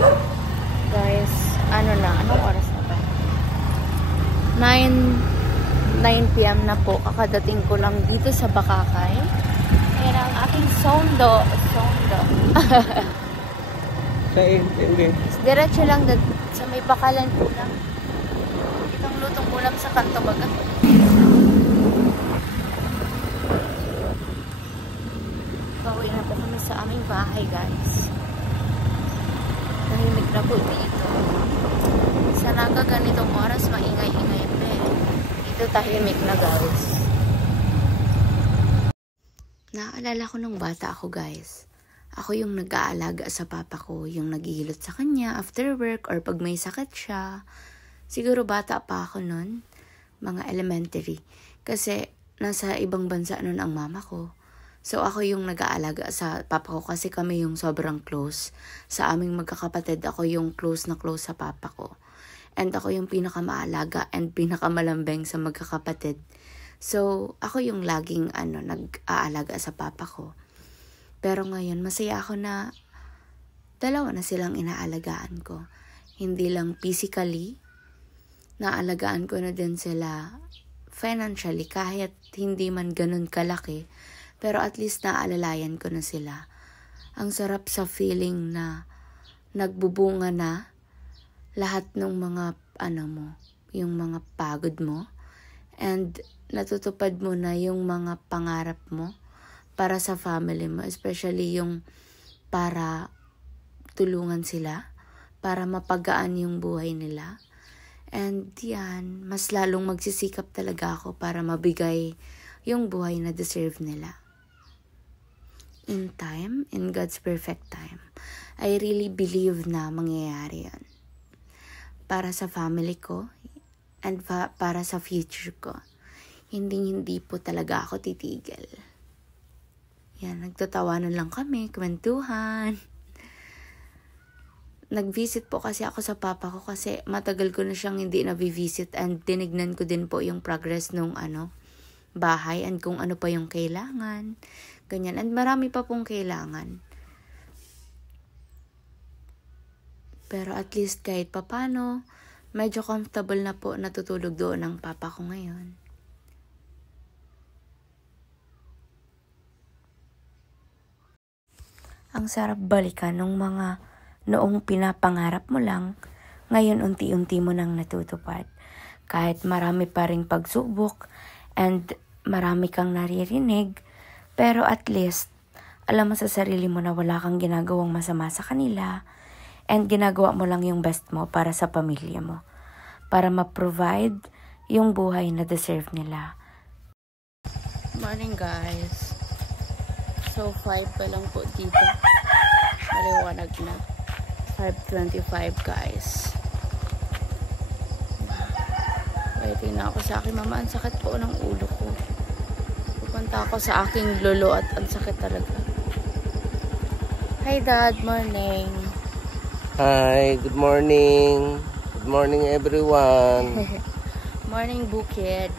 Guys, ano na? Anong oras na ba? 9 PM na po. Kakadating ko lang dito sa Bakakay. Ayan ang aking sondo. Sa hindi. Diretso lang sa may bakalan po lang. Itong lutong ulam sa kanto baga. Pauwi na po kami sa aming bahay, guys. Tahimik na po dito. Sa ganitong oras, maingay-ingay pa eh. Dito tahimik na, guys. Naalala ko nung bata ako, guys. Ako yung nag-aalaga sa papa ko, yung naghihilot sa kanya after work or pag may sakit siya. Siguro bata pa ako nun, mga elementary. Kasi nasa ibang bansa nun ang mama ko. So ako yung nag-aalaga sa papa ko kasi kami yung sobrang close. Sa aming magkakapatid, ako yung close na close sa papa ko. And ako yung pinakamaalaga and pinakamalambing sa magkakapatid. So ako yung laging nag-aalaga sa papa ko. Pero ngayon, masaya ako na dalawa na silang inaalagaan ko. Hindi lang physically, naalagaan ko na din sila financially. Kahit hindi man ganun kalaki, pero at least naalalayan ko na sila. Ang sarap sa feeling na nagbubunga na lahat ng mga mo, yung mga pagod mo. And natutupad mo na yung mga pangarap mo para sa family mo, especially yung para tulungan sila, para mapagaan yung buhay nila. And yan, mas lalong magsisikap talaga ako para mabigay yung buhay na deserve nila. In time, in God's perfect time, I really believe na mangyayari yan. Para sa family ko, and para sa future ko. Hindi po talaga ako titigil. Yan, nagtatawanan lang kami, kwentuhan. Nag-visit po kasi ako sa papa ko kasi matagal ko na siyang hindi na-visit and tinignan ko din po yung progress nung bahay and kung ano pa yung kailangan. Ganyan. And marami pa pong kailangan. Pero at least kahit papano, medyo comfortable na po natutulog doon ang papa ko ngayon. Ang sarap balikan ng mga noong pinapangarap mo lang, ngayon unti-unti mo nang natutupad. Kahit marami pa ring pagsubok and marami kang naririnig, pero at least alam mo sa sarili mo na wala kang ginagawang masama sa kanila and ginagawa mo lang yung best mo para sa pamilya mo. Para ma-provide yung buhay na deserve nila. Morning, guys. So, 5 pa lang po dito. Maliwanag na. 5:25, guys. Waiting na ako sa aking mama. Ang sakit po ng ulo ko. Pupunta ako sa aking lolo at ang sakit talaga. Hi, Dad. Morning. Hi, good morning. Good morning, everyone. Morning, Bukid.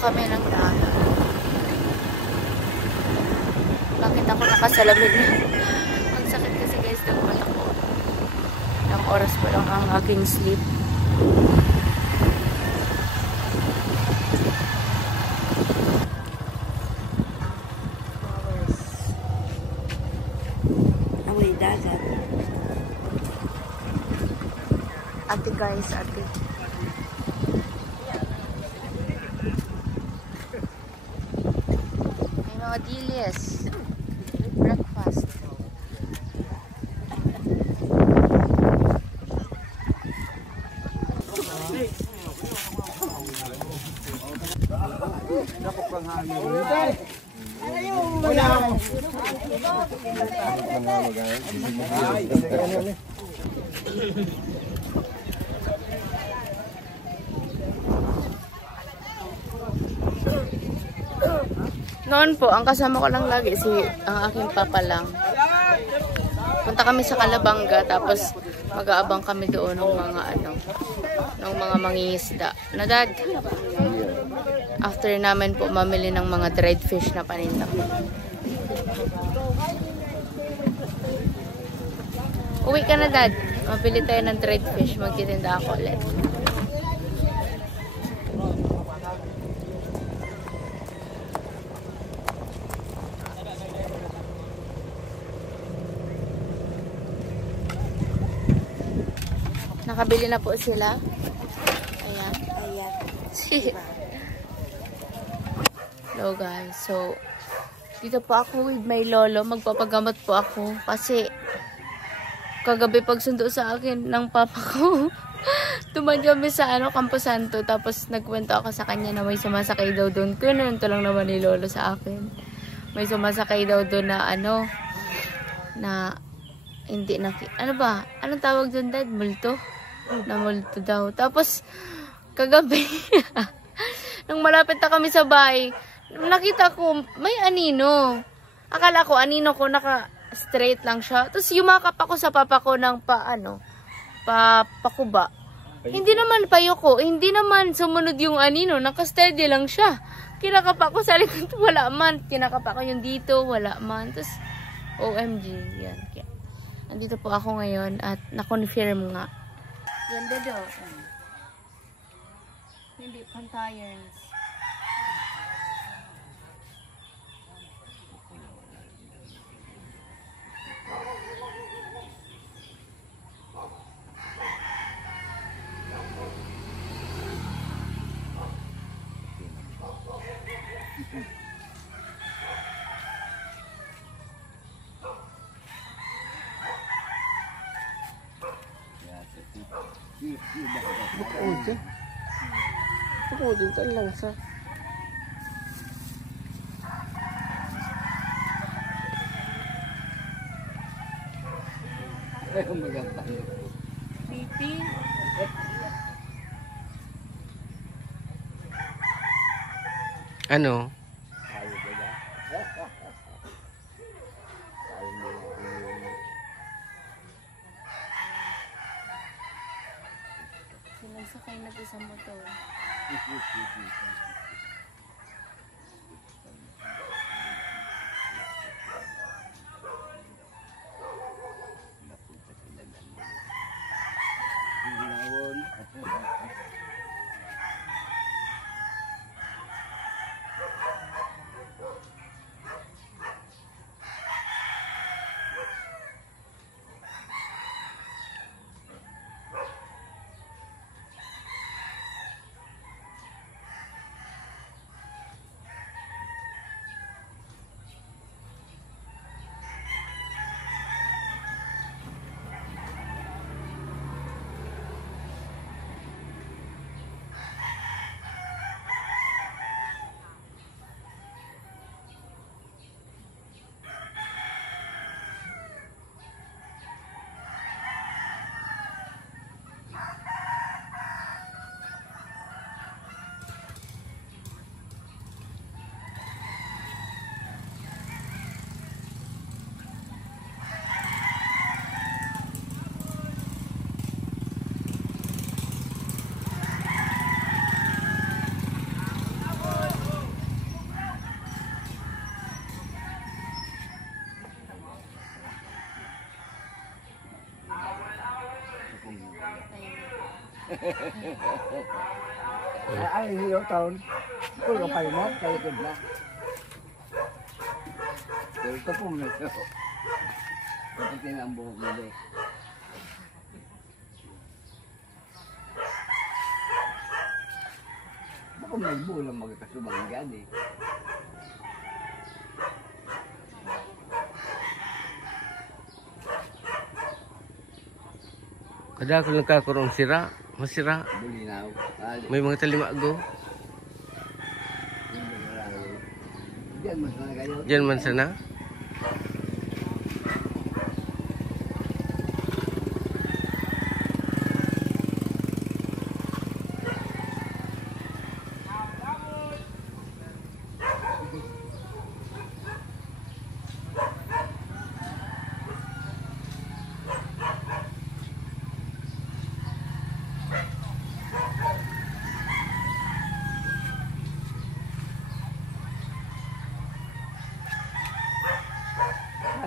Kami ng dagat. Bakit ako nakasalamig na? Ang sakit kasi, guys, ng mata ko. Ilang oras pa lang ang aking sleep. Away dagat. Ate, guys, ate. Dilis. Breakfast. Noon po, ang kasama ko lang lagi ang aking papa lang. Punta kami sa Calabanga, tapos mag-aabang kami doon ng mga mangingisda. Na dad, after namin po mamili ng mga dried fish na paninda. Uwi ka na dad, mabili tayo ng dried fish, magtitinda ako ulit. Nakabili na po sila. Ayan. Hello guys. So, dito po ako with my lolo. Magpapagamot po ako. Kasi, kagabi pagsundo sa akin ng papa ko, tumadyo kami sa Campo Santo. Tapos, nagkwento ako sa kanya na may sumasakay daw doon. Kununto lang naman ni lolo sa akin. May sumasakay daw doon na hindi ano ba? Anong tawag doon, dad? Multo? Na multo daw. Tapos, kagabi, nung malapit na kami sa bahay, nakita ko, may anino. Akala ko, anino ko, naka-straight lang siya. Tapos, yumakap ako sa papa ko ng pakuba. Hindi naman payoko, hindi naman sumunod yung anino, naka-steady lang siya. Kinakap ako sa likod, wala man. Kinakap ako yung dito, wala man. Tapos, OMG, yan. Nandito po ako ngayon at na-confirm nga. Ganda do. Hindi pantayans. Ako din lang sa. Pipi. Ano? Sinagsakay na sa motor. Ay, hiyo taon. Kung kapay mo, kalikod na. Pero ito po mo ito. Ito ang buhok nila eh. Baka may bulang magkasumanggan eh. Kada ako nagkakurong sira, masira. Bulinaw. May mga talimago. Diyan man sana kayo. Diyan man sana.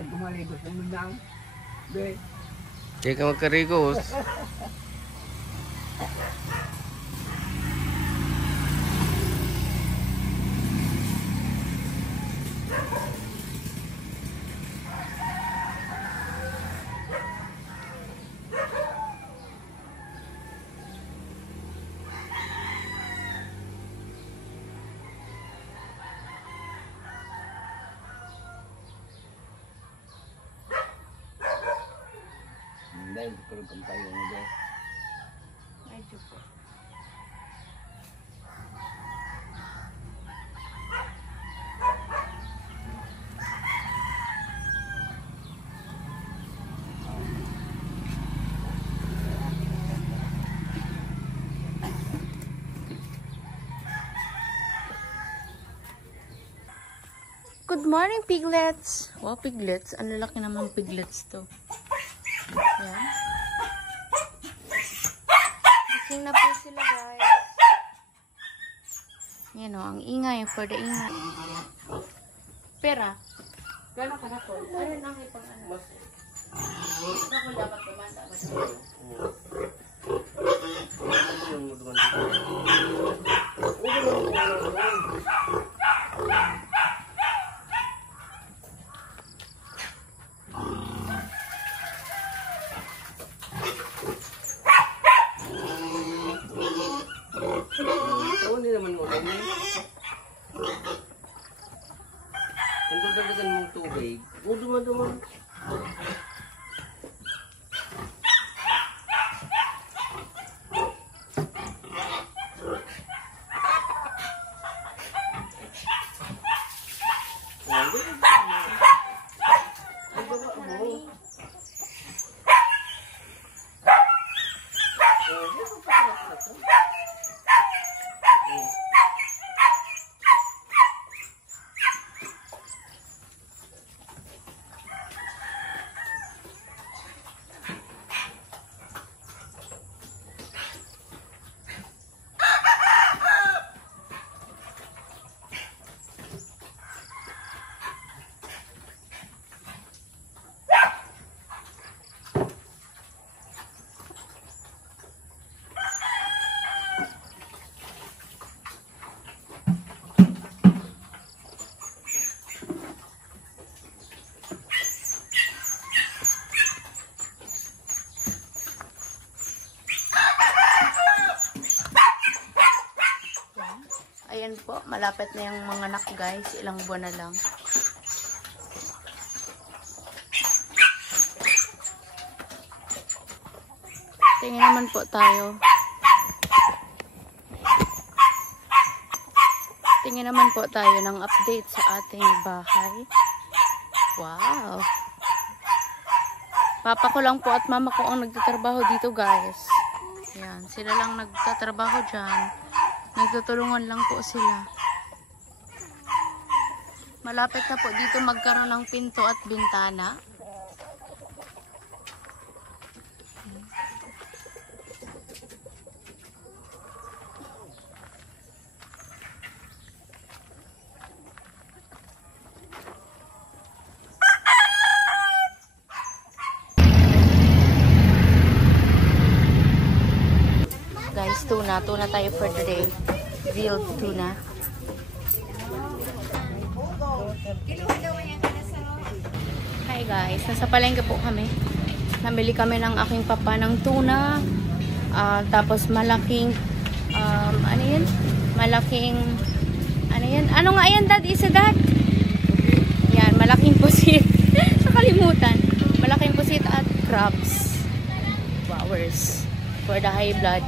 At tumaligos naman lang. Be. Kaya ka magkarigos. Dahil tulog kang tayo mo be. Medyo po. Good morning, piglets! Wow, piglets. Ano laki naman piglets to. Yan. Gising na po sila, guys. Yan o, ang ingay for the ingay. Pera. Gano'n ka na po? Ano na kayo pang ano? Ito ko dapat kumanda ba ito? Hindi naman mo lang. Kung dadagan mong tubig, duman-duman. Ayan po, malapit na yung mga anak guys. Ilang buwan na lang. Tingin naman po tayo. Tingin naman po tayo ng update sa ating bahay. Wow! Papa ko lang po at mama ko ang nagtatrabaho dito guys. Ayan, sila lang nagtatrabaho dyan. Nagtutulungan lang po sila. Malapit na po dito magkaroon ng pinto at bintana. Guys, tuna tayo for today. Grilled tuna. Hi guys, nasa palengke po kami. Nabili kami ng aking papa ng tuna. Tapos malaking, ano yun? Malaking, ano yun? Ano nga yan, dad? Isa dad? Yan, malaking pusit. Nakalimutan. Malaking pusit at crabs. Flowers. For the high blood.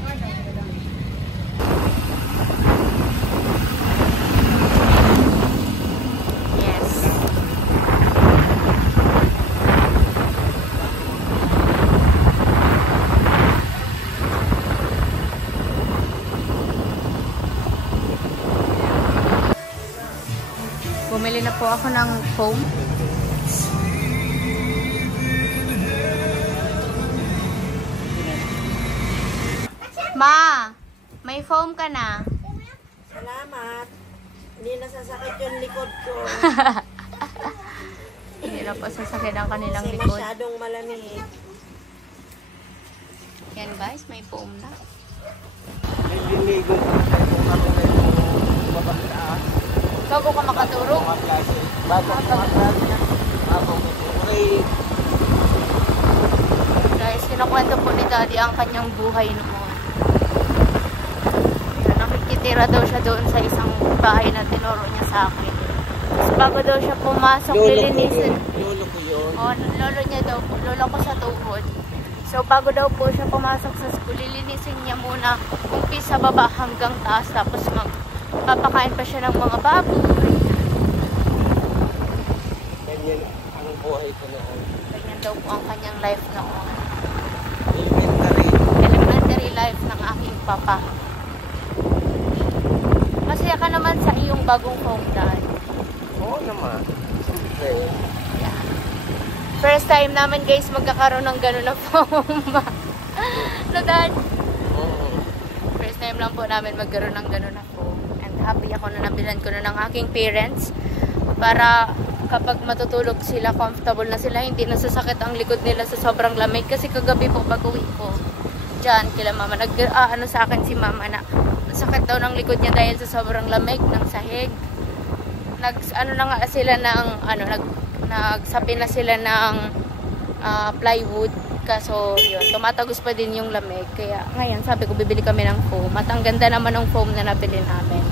Bumili na po ako ng foam. Ma, may foam ka na. Salamat. Hindi nasasakit yung likod ko. na po sasakyan ang kanilang Kasi likod. masyadong malamig. Yan guys, may foam na. May binigon kung kami na yung mapagtaas. Bago ka makaturo. Mga klase. Bago mga klase na. Habang may turay. Guys, kinakwento po ni Daddy ang kanyang buhay noon. Yan, nakikitira daw siya doon sa isang bahay na tinuro niya sa akin. Tapos bago daw siya pumasok, lilinisin. Lolo ko yun. Oh, lolo niya daw po. Lolo ko sa tuhod. So, bago daw po siya pumasok sa school, lilinisin niya muna umpisa baba hanggang taas. Tapos magpapakain pa siya ng mga baboy. Ganyan ang buhay ko noon. Ganyan daw po ang kanyang life noon. Elementary. Elementary life ng aking papa. Masaya ka naman sa iyong bagong home, Dad. Oo naman. Siyempre. Yeah. First time namin guys magkakaroon ng gano'n na foam. No, Dad? Oo. First time lang po namin magkaroon ng gano'n na foam. And happy ako na nabilan ko na ng aking parents. Para kapag matutulog sila, comfortable na sila. Hindi nasasakit ang likod nila sa sobrang lamig. Kasi kagabi po pag-uwi ko dyan kila mama, ano sa akin si mama na sakit daw ng likod niya dahil sa sobrang lamig ng sahig. Nagsabi na sila ng plywood. Kaso yun, tumatagos pa din yung lamig. Kaya ngayon sabi ko bibili kami ng foam. At ang ganda naman ng foam na nabili namin.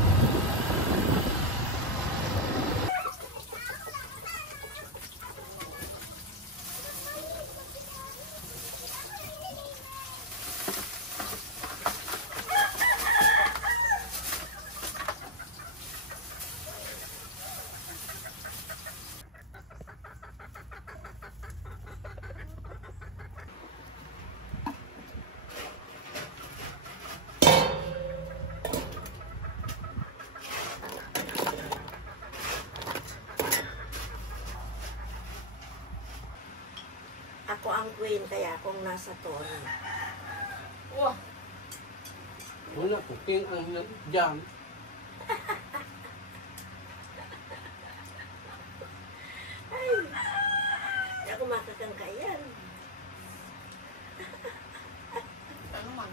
Ako ang queen, kaya akong nasa tono. Wow. Wala ko. King ang jam. Ay, hindi ako makakangkayan. Ano man?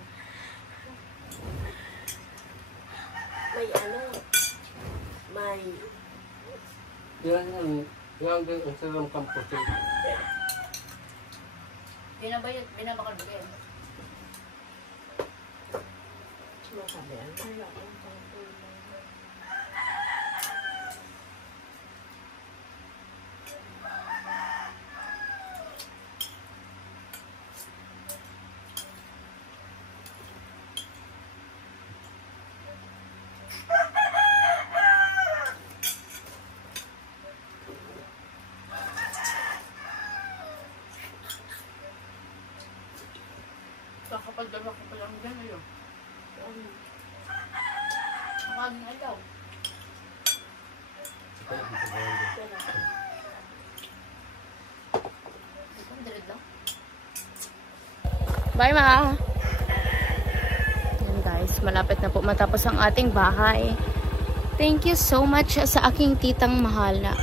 May Yan ang sarang kampusin. Binabakal-bakal. makabihan. Wala akong pangkulay. Kakapal-dala ko pa lang dyan ngayon. Nakaging ayaw. Bye, Ma! Yan guys, malapit na po matapos ang ating bahay. Thank you so much sa aking titang mahal na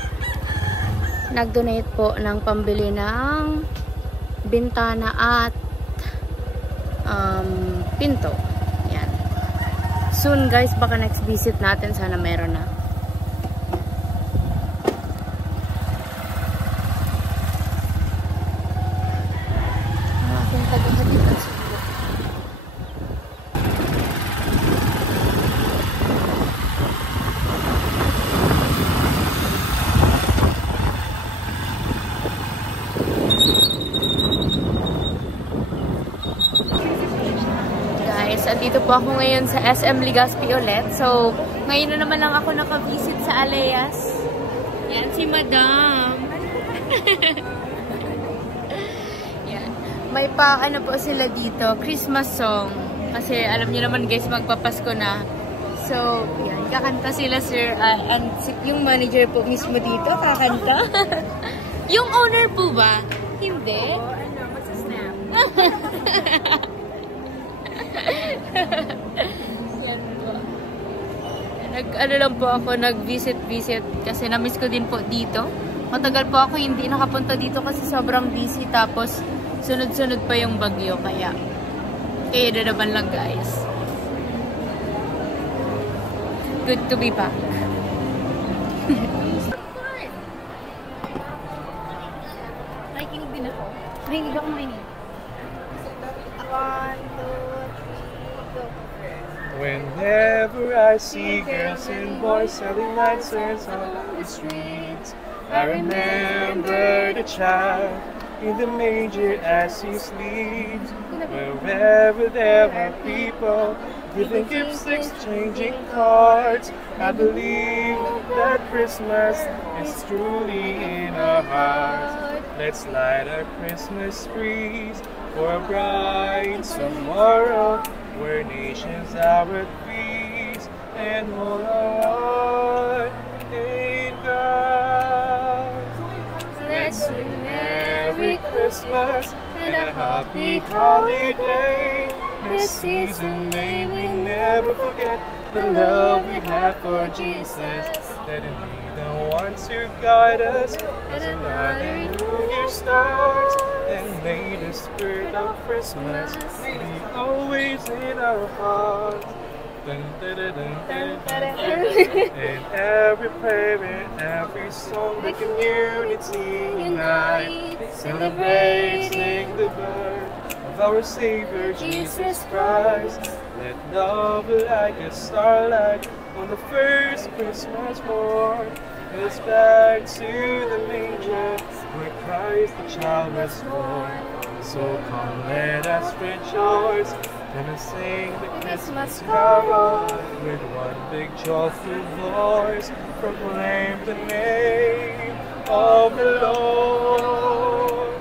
nag-donate po ng pambili ng bintana at pinto. Yan. Soon guys, baka next visit natin sana meron na. Aking tagahatid ang siguro. Andito po ako ngayon sa SM Legazpi ulit. So, ngayon na naman lang ako nakavisit sa Aleas. Yan, si Madam. Yan. May pa, ano po sila dito, Christmas song. Kasi alam niyo naman guys, magpapasko na. So, yan, kakanta sila sir. And yung manager po mismo dito, kakanta. Yung owner po ba? Hindi. Oo, ano, magsasnap. Yan po. Ano lang po ako, nag-visit kasi na-miss ko din po dito. Matagal po ako hindi nakapunta dito kasi sobrang busy. Tapos, sunod-sunod pa yung bagyo. Kaya dadaban lang guys. Good to be back. Nakikinig din ako. Nakikinig ako makinig. 1, 2, 3, go. Whenever I see girls and boys selling lanterns on the streets, I remember the child in the manger as he sleeps. Wherever there are people giving gifts, exchanging cards, I believe that Christmas is truly in our hearts. Let's light our Christmas trees for a bright tomorrow, where nations are at peace and all are in God. Let's sing Merry Christmas and a happy holiday. This season may we never forget the love we have for Jesus. Let him be the one to guide us as another new year starts. And may the spirit of Christmas be always in our hearts. Dun, dun, dun, dun, dun, dun, dun. And every prayer and every song, the community unite, celebrating the birth of our Savior Jesus Christ. Let love like a starlight on the first Christmas morn. Let's back to the manger where Christ the child was born. So come, let us rejoice and sing the Christmas carol with one big joyful voice. Proclaim the name of the Lord.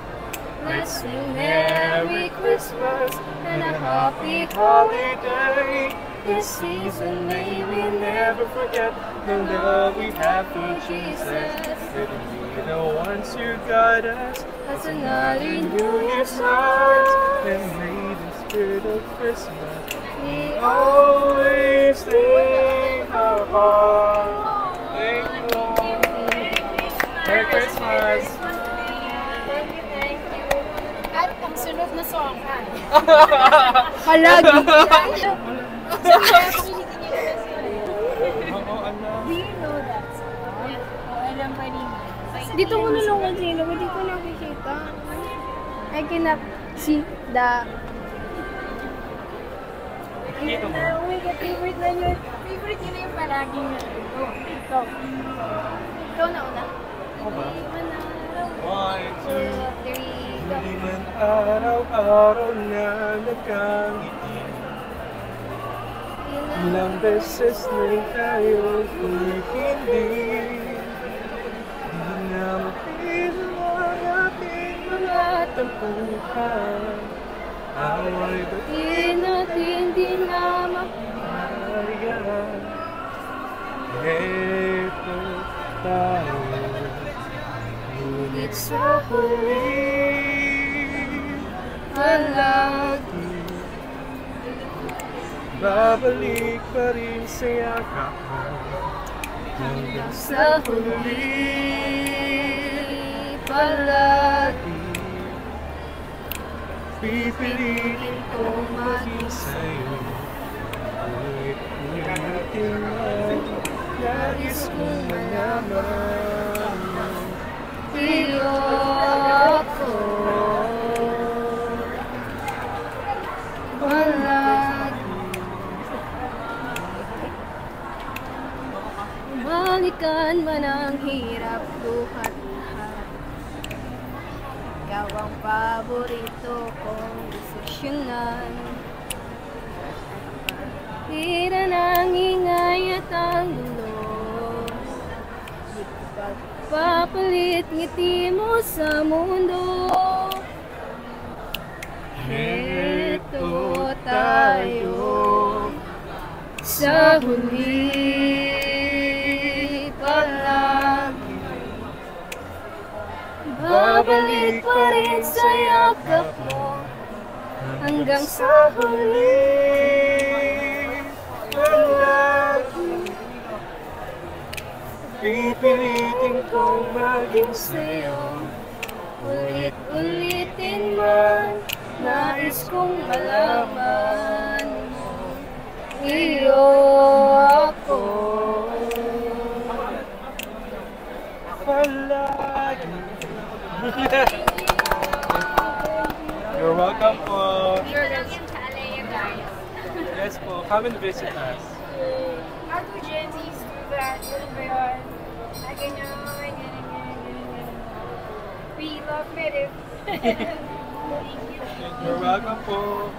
Let's sing Merry Christmas and a happy holiday. This season may we never forget the love we have for Jesus. Let him be the one to guide us as another new year starts. And may the spirit of Christmas be always in our heart. Thank you, Lord. Merry Christmas. At ang sunod na song. Palagi. Dito ko nalungkot sino, hindi ko nakikita. I cannot see the... Oh my God, favorite na yun. Favorite yun na yung palaging ito. Ikaw na una. Ako ba? 1, 2, 3, go. hindi man araw-araw na nagkangiti. Ilang beses na tayo hindi na mapilo ang ating mga tampuhan. Away ba't natin di na mapahayaan? Ito tayo, ngunit sa huli palagi babalik pa rin sa yakap mo hanggang sa huli palagi. Pipiliin kong maging sa'yo, ulit-ulitin mo, nais kong malaman iyo ako palagi. Balikan man ang hirap, buhat lahat. Ikaw ang paborito kong desisyonan. Tira ng ingay at ang lulo, di ko pagpapalit ngiti mo sa mundo. Heto tayo sa huli palagi, babalik pa rin sa yakap mo hanggang sa huli palagi. Pipilitin kong maging sa'yo. Ulit-ulitin man, nais kong malaman mo. Iyo ako. Palagi. You're welcome po. Sure lang yan sa Alea, guys. Yes po, come and visit us. How do Gen Zs do that? Ano ba yun? Ganyan. We love it. Thank you. You're welcome po.